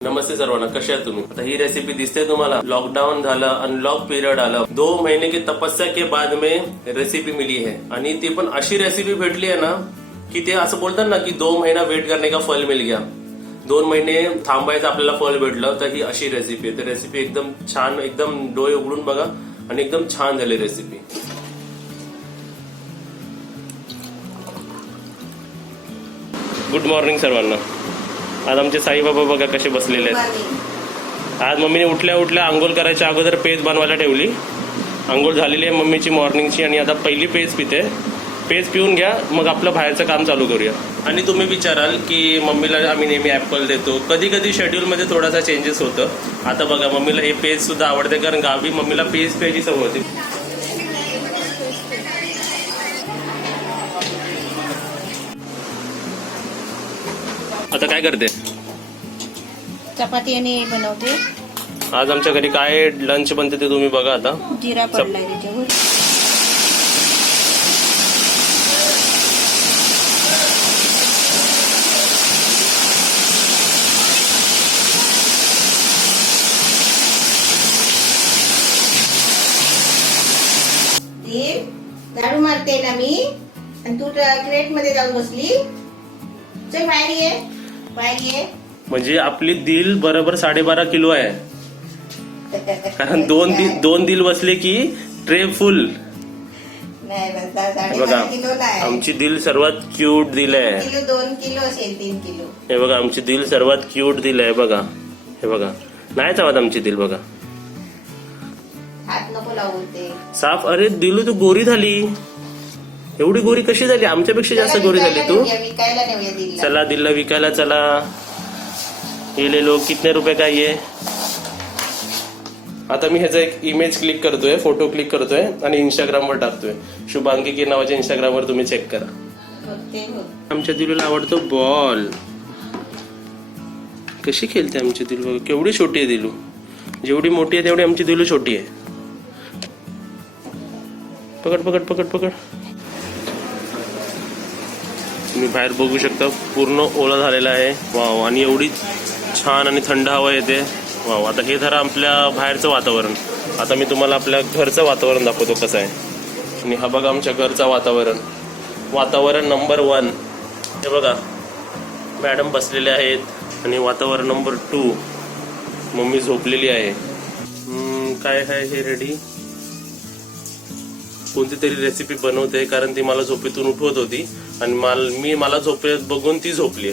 नमस्ते सर्वांना, कशा आहात तुम्ही? आता ही रेसिपी दिसते तुम्हाला. लॉकडाउन झालं, अनलॉक पिरियड आलं, 2 महीने की तपस्या के बाद में रेसिपी मिली है. आणि ती पण अशी रेसिपी भेटली आहे ना की ते असं बोलतात ना की 2 महीना वेट करने का फल मिल गया. 2 महिने थांबायचं आपल्याला फल भेटलं. तर ही अशी रेसिपी आहे. तर रेसिपी एकदम छान, एकदम डोळे उघडून बघा आणि एकदम छान झाली रेसिपी. गुड मॉर्निंग सर्वांना. आज आमचे साईबाबा बघा कसे बसलेले आहेत. आज मम्मीने उठल्या उठल्या आंघोळ करायच्या अगोदर पेज बनवायला ठेवली. आंघोळ झालेली आहे मम्मीची मॉर्निंगची आणि आता पहिली पेज पिते. पेज पिऊन घ्या, मग आपलं बाहेरचं काम चालू करूया. आणि तुम्ही विचाराल की मम्मीला आम्ही नेहमी ऍपल देतो, कधी कधी शेड्यूलमध्ये थोडासा चेंजेस होतं. आता बघा मम्मीला हे पेज सुद्धा आवडते, कारण गावी मम्मीला पेज प्यायची सवय होती. आता काय करते? चपाती आणि बनवते. आज आमच्या घरी काय लंच बनते ते तुम्ही बघा. आता जिरा पडलाय त्याच्यावर. झाडू मारते ना मी, आणि तू क्रेट मध्ये जाऊन बसली. चल बाहेर ये, बाहेर ये. म्हणजे आपली दिल बरोबर 12.5 किलो आहे. कारण दोन दिल बसले की ट्रे फुल. नाही बघा, बघा 12.5 किलो नाही. आमची दिल सर्वात क्यूट दिल आहे. किलो 2 किलो असेल, 3 किलो. हे बघा आमची दिल सर्वात क्यूट दिल आहे. बघा हे बघा, नाही चावत आमची दिल. बघा हात नको लावू ते साफ. अरे दिलू तू गोरी झाली. एवढी गोरी कशी झाली? आमच्यापेक्षा जास्त गोरी झाली तू. विकायला नेऊया दिल्लीला. चला दिलला विकायला चला. ये ले लो, कितने रुपये का ये? आता मी ह्याचा एक इमेज क्लिक करतोय, फोटो क्लिक करतोय आणि इंस्टाग्रामवर टाकतोय. शुभांगी की नावाच्या इंस्टाग्रामवर तुम्ही चेक करा. आमच्या दिलूला आवडतो बॉल. कशी खेळते आमची दिलू? केवढी छोटी आहे दिलू. जेवढी मोठी आहे तेवढी आमची दिलू छोटी आहे. पकड पकड पकड पकड. तुम्ही बाहेर बघू शकता, पूर्ण ओला झालेला आहे. वाव, आणि एवढी छान आणि थंड हवा येते. वाव. आता हे धरा आपल्या बाहेरचं वातावरण. आता मी तुम्हाला आपल्या घरचं वातावरण दाखवतो कसं आहे. आणि हा बघा आमच्या घरचं वातावरण नंबर 1. हे बघा मॅडम बसलेले आहेत. आणि वातावरण नंबर 2 मम्मी झोपलेली आहे. काय आहे हे रेडी? कोणती तरी रेसिपी बनवते, कारण ती मला झोपेतून उठवत होती आणि मला झोपेत बघून ती झोपली.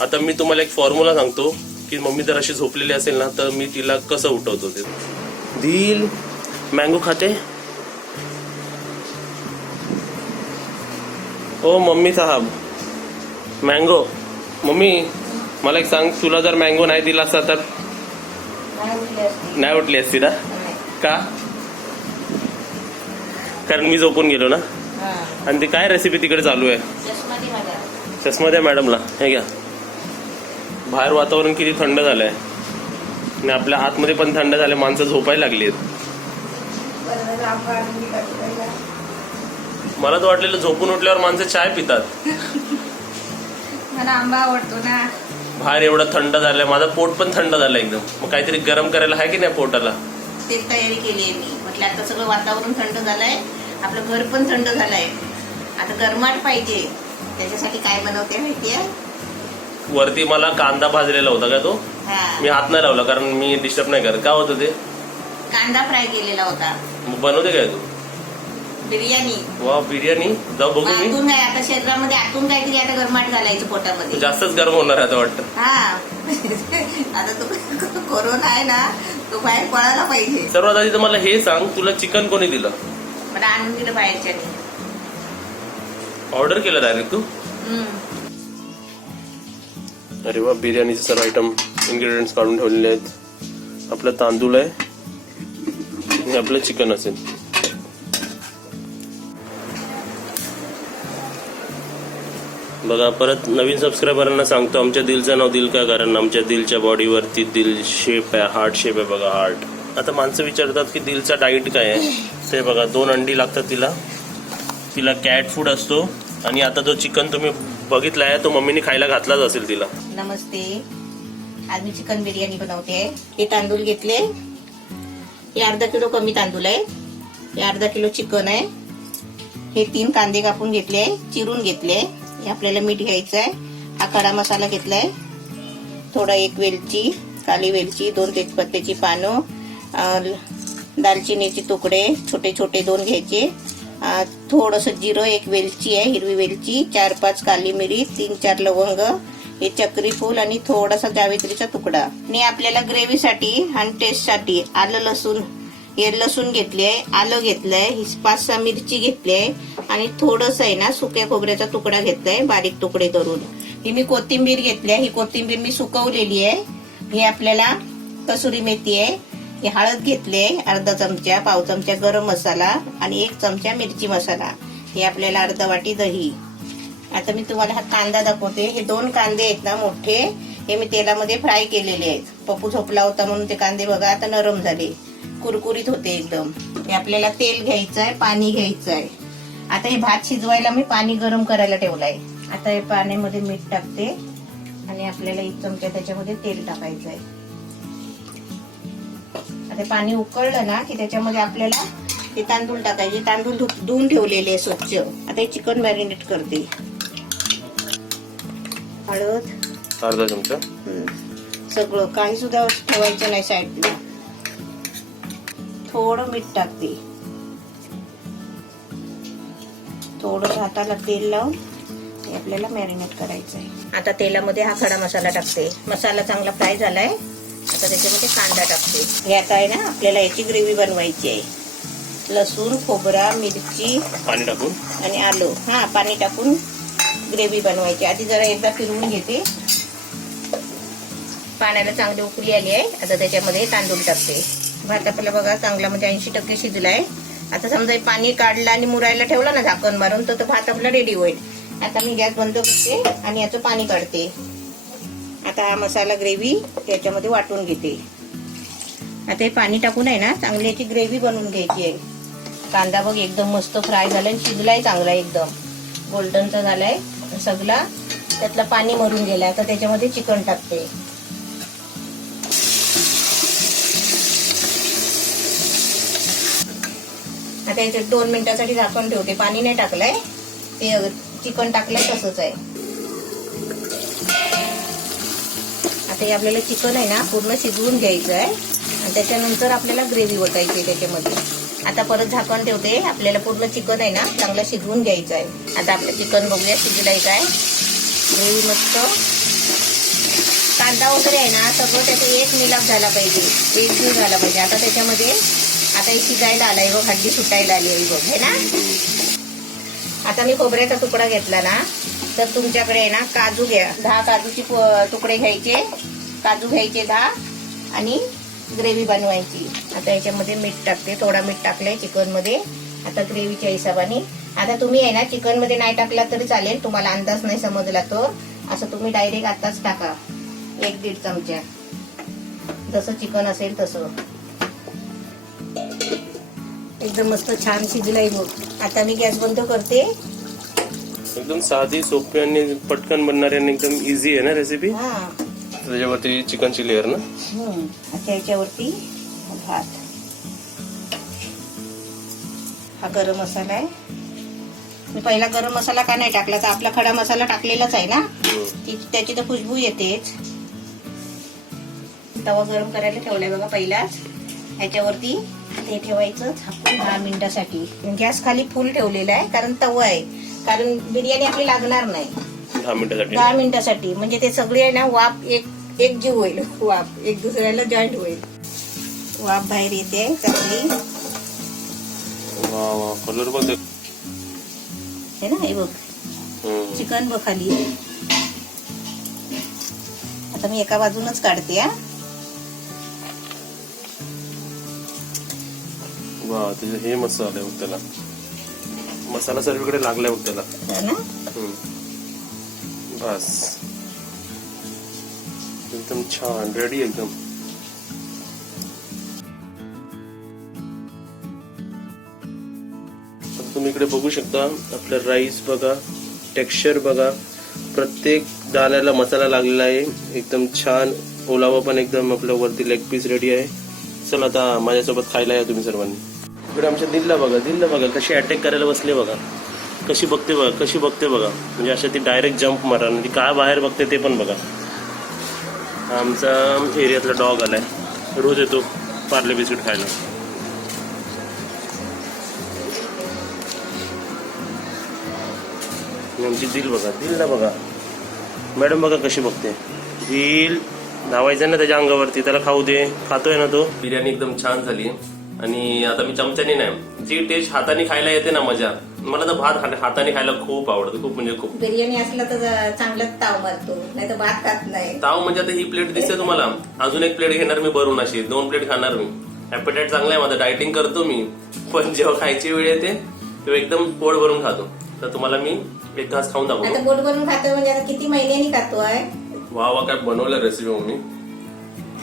आता मी तुम्हाला एक फॉर्म्युला सांगतो की मम्मी जर अशी झोपलेली असेल ना तर मी तिला कसं उठवतो ते. दिल मँगो खाते? ओ मम्मी साहब, मँगो. मम्मी मला एक सांग, तुला जर मँगो नाही दिला असता तर नाही उठली असती ना? का? कारण मी झोपून गेलो ना. आणि ती काय रेसिपी तिकडे चालू आहे? चष्मा द्या मॅडमला. हे घ्या. बाहेर वातावरण किती थंड झालंय आणि आपल्या आतमध्ये पण थंड झाले. माणसं झोपायला लागली आहेत. मला तर वाटलेलं झोपून उठल्यावर माणसं चाय पितात. मला आंबा आवडतो ना. बाहेर एवढं थंड झालंय, माझं पोट पण थंड झालं एकदम. मग काहीतरी गरम करायला आहे की नाही पोटाला? तेच तयारी केली आहे मी. म्हटलं आता सगळं वातावरण थंड झालंय, आपलं घर पण थंड झालंय, आता गरमाट पाहिजे. त्याच्यासाठी काय बनवते माहितीये? वरती मला कांदा भाजलेला होता का तो. मी हात नाही लावला कारण मी डिस्टर्ब नाही करत. का होतं ते? कांदा फ्राय केलेला होता. मग बनवते काय तू? बिर्याणी. वा, बिर्याणी. जाऊ बघू मी. आतून काय, आता शरीरामध्ये आतून काहीतरी आता गरमाट घालायचं पोटामध्ये. जास्तच गरम होणार आहे आता वाटतं. हा आता तो कोरोना आहे ना, तो बाहेर पळायला पाहिजे. सर्वात आधी तर मला हे सांग, तुला चिकन कोणी दिलं? मला आणून दिलं बाहेरच्याने. ऑर्डर केलं डायरेक्ट तू? अरे वा, बिर्याणीचे सर्व आयटम इन्ग्रेडियंट्स काढून ठेवलेले आहेत. आपला तांदूळ आहे आणि आपलं चिकन असेल. बघा, परत नवीन सबस्क्रायबरांना सांगतो, आमच्या दिलचं नाव दिल का? कारण आमच्या दिलच्या बॉडीवरती दिल शेप आहे, हार्ट शेप आहे. बघा हार्ट. आता माणसं विचारतात की दिलचा डाईट काय आहे. ते बघा, 2 अंडी लागतात तिला कॅट फूड असतो. आणि आता जो चिकन तुम्ही बघितलाय तो मम्मीने खायला घातलाच असेल तिला. नमस्ते. आज मी चिकन बिर्याणी बनवते. हे तांदूळ घेतले, हे अर्धा किलो कमी तांदूळ आहे. हे अर्धा किलो चिकन आहे. हे 3 कांदे कापून घेतले, चिरून घेतले. हे आपल्याला मीठ घ्यायचं आहे. हा खडा मसाला घेतलाय, थोडा 1 वेलची, काली वेलची, 2 तेजपत्त्याची पानं, दालचिनीचे तुकडे छोटे छोटे 2 घ्यायचे, थोडंसं जिरं, 1 वेलची आहे हिरवी वेलची, 4-5 काली मिरी, 3-4 लवंग, हे चक्री फूल आणि थोडासा जावित्रीचा तुकडा. आणि आपल्याला ग्रेव्हीसाठी आणि टेस्टसाठी आलं लसूण, हे लसूण घेतले, आलं घेतलंय, 5-6 मिरची घेतली आणि थोडंसं आहे ना सुक्या खोबऱ्याचा तुकडा घेतलाय बारीक तुकडे करून. ही मी कोथिंबीर घेतली, ही कोथिंबीर मी सुकवलेली आहे. ही आपल्याला कसुरी मेथी आहे. हे हळद घेतले, अर्धा चमचा, पाव चमचा गरम मसाला आणि 1 चमचा मिरची मसाला. हे आपल्याला अर्धा वाटी दही. आता मी तुम्हाला हा कांदा दाखवते. हे 2 कांदे आहेत ना मोठे, हे मी तेलामध्ये फ्राय केलेले आहेत. पप्पू झोपला होता म्हणून ते कांदे बघा आता नरम झाले, कुरकुरीत होते एकदम. हे आपल्याला तेल घ्यायचं आहे, पाणी घ्यायचं आहे. आता हे भात शिजवायला मी पाणी गरम करायला ठेवलंय. आता हे पाण्यामध्ये मीठ टाकते आणि आपल्याला 1 चमचा त्याच्यामध्ये तेल टाकायचं आहे. आता पाणी उकळलं ना की त्याच्यामध्ये आपल्याला हे तांदूळ टाकायचे. तांदूळ धुवून ठेवलेले स्वच्छ. आता हे चिकन मॅरिनेट करते. हळद अर्धा चमचा, सगळं काही सुद्धा ठेवायचं नाही साईडला. थोडं मीठ टाकते, थोडं हाताला तेल लावून हे आपल्याला मॅरिनेट करायचं आहे. आता तेलामध्ये हा खडा मसाला टाकते. मसाला चांगला फ्राय झालाय. आता त्याच्यामध्ये कांदा टाकते. हे आता आहे ना आपल्याला याची ग्रेव्ही बनवायची आहे. लसूण, खोबरा, मिरची, पाणी टाकून आणि आलं, पाणी टाकून ग्रेव्ही बनवायची. आधी जरा एकदा फिरवून घेते. पाण्याला चांगली उकळी आली आहे. आता त्याच्यामध्ये तांदूळ टाकते. भात आपला बघा चांगला म्हणजे 80% शिजलाय. आता समजा पाणी काढलं आणि मुरायला ठेवलं ना झाकण मारून तर भात आपला रेडी होईल. आता मी गॅस बंद करते आणि याचं पाणी काढते. आता हा मसाला ग्रेव्ही याच्यामध्ये वाटून घेते. आता हे पाणी टाकून आहे ना चांगली याची ग्रेव्ही बनवून घ्यायची आहे. कांदा बघ एकदम मस्त फ्राय झालाय, शिजलाय चांगला, एकदम गोल्डनचा झालाय सगळा. त्यातलं पाणी मरून गेलं. आता त्याच्यामध्ये चिकन टाकते. आता याच्यात 2 मिनिटासाठी झाकण ठेवते. पाणी नाही टाकलंय, ते चिकन टाकलंय तसंच आहे. आता हे आपल्याला चिकन आहे ना पूर्ण शिजवून घ्यायचं आहे आणि त्याच्यानंतर आपल्याला ग्रेव्ही ओतायची त्याच्यामध्ये. आता परत झाकण ठेवते. आपल्याला पूर्ण चिकन आहे ना चांगलं शिजवून घ्यायचं आहे. आता आपलं चिकन बघूया शिजलंय काय. ग्रेव्ही मस्त, कांदा वगैरे आहे ना सगळं त्याचा एक मिलाप झाला पाहिजे, एकजीव झाला पाहिजे. आता त्याच्यामध्ये आता हे शिजायला आलाय बघ, हड्डी सुटायला आली आहे बघ, हे ना. आता मी खोबऱ्याचा तुकडा घेतला ना, तर तुमच्याकडे आहे ना काजू घ्या. 10 काजूचे तुकडे घ्यायचे, काजू घ्यायचे 10 आणि ग्रेव्ही बनवायची. आता याच्यामध्ये मीठ टाकते, थोडा मीठ टाकलंय चिकन मध्ये. आता ग्रेव्हीच्या हिशोबाने. आता तुम्ही आहे ना चिकन मध्ये नाही टाकला तरी चालेल, तुम्हाला अंदाज नाही समजला तर असं तुम्ही डायरेक्ट आताच टाका 1-1.5 चमचा, जसं चिकन असेल तसं. एकदम मस्त छान शिजलाय बघ. आता मी गॅस बंद करते. एकदम साधी, सोपी आणि पटकन बनणारी आणि एकदम इझी आहे ना रेसिपी. त्याच्यावरती चिकनची लेअर ना. आता याच्यावरती भात. हा गरम मसाला आहे. मी पहिला गरम मसाला का नाही टाकला, तर आपला खडा मसाला टाकलेलाच आहे ना, त्याची तर खुशबू येतेच. तवा गरम करायला ठेवलाय बघा पहिलाच. ह्याच्यावरती ते ठेवायचं झाकून 10 मिनिटासाठी. गॅस खाली फुल ठेवलेला आहे कारण तवा आहे, कारण बिर्याणी आपली लागणार नाही. 10 मिनिटासाठी म्हणजे ते सगळे आहे ना वाफ एक जीव होईल, वाफ एक दुसऱ्याला जॉईंट होईल, वाफ बाहेर येते चांगली. कलर बघ हे ना, हे बघ चिकन बघ खाली. आता मी एका बाजूनच काढते. वा, त्याचे हे मसाला आहे त्याला, मसाला सर्वीकडे लागलाय त्याला ना. बस एकदम छान रेडी एकदम. तुम्ही इकडे बघू शकता आपलं राईस बघा, टेक्स्चर बघा, प्रत्येक दाण्याला मसाला लागलेला आहे एकदम छान. ओलावा पण एकदम आपल्या वरती लेग पीस रेडी आहे. चल आता माझ्यासोबत खायला या तुम्ही सर्वांनी. इकडे आमच्या दिलला बघा कशी अटॅक करायला बसले बघा, कशी बघते बघा म्हणजे अशा ती डायरेक्ट जम्प मारा ती काय बाहेर बघते ते पण बघा. आमचा एरियातला डॉग आलाय, रोज येतो पार्ले बिस्किट खायला. आमची दिलला बघा मॅडम बघा कशी बघते. दिल धावायचं ना त्याच्या अंगावरती, त्याला खाऊ दे, खातोय ना तो. बिर्याणी एकदम छान झाली आणि आता मी चमच्याने नाही, जी टेस्ट हाताने खायला येते ना मजा. मला तर भात हाताने खायला खूप आवडतं, खूप म्हणजे खूप. बिर्याणी असला तर चांगलाच ताव मारतो, नाही तर भात खात नाही. ताव म्हणजे आता ही प्लेट दिसते तुम्हाला, अजून एक प्लेट घेणार मी भरून, अशी 2 प्लेट खाणार मी. ॲपेटाईट चांगला आहे माझं, डायटिंग करतो मी, पण जेव्हा खायची वेळ येते तेव्हा एकदम पोट भरून खातो. तर तुम्हाला मी एक घास खाऊन दाखवतो. आता पोट भरून खातोय म्हणजे आता किती महिन्यांनी खातोय. वा काय बनवलं रेसिपी मम्मी,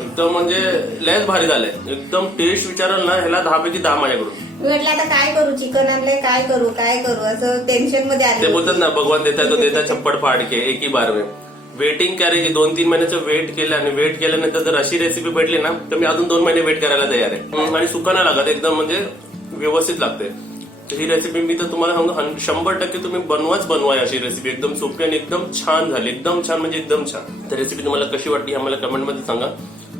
एकदम म्हणजे लयच भारी झालंय. एकदम टेस्ट विचाराल ना, ह्याला 10 पैकी 10 माझ्याकडून. मी म्हटलं आता काय करू, चिकन आणलंय, काय करू असं टेन्शन मध्ये ते आले. बोलतात ना, भगवान देता तो देता छप्पड फाड के एक ही बार में. वेटिंग करायची 2-3 महिन्याचं वेट केलं आणि वेट केल्यानंतर जर अशी रेसिपी भेटली ना तर मी अजून 2 महिने वेट करायला तयार आहे. आणि सुका नाही लागत, एकदम म्हणजे व्यवस्थित लागते. ही रेसिपी मी तर तुम्हाला सांगतो 100% तुम्ही बनवा अशी रेसिपी. एकदम सोपी आणि एकदम छान झाली, एकदम छान म्हणजे एकदम छान. तर रेसिपी तुम्हाला कशी वाटली आम्हाला कमेंटमध्ये सांगा.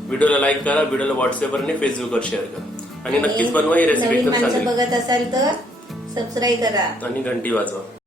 व्हिडिओला लाईक करा, व्हिडिओला व्हॉट्सअपवर आणि फेसबुकवर शेअर करा आणि नक्कीच बनवा ही रेसिपी, एकदम छान. बघत असाल तर सबस्क्राईब करा आणि घंटी वाजवा.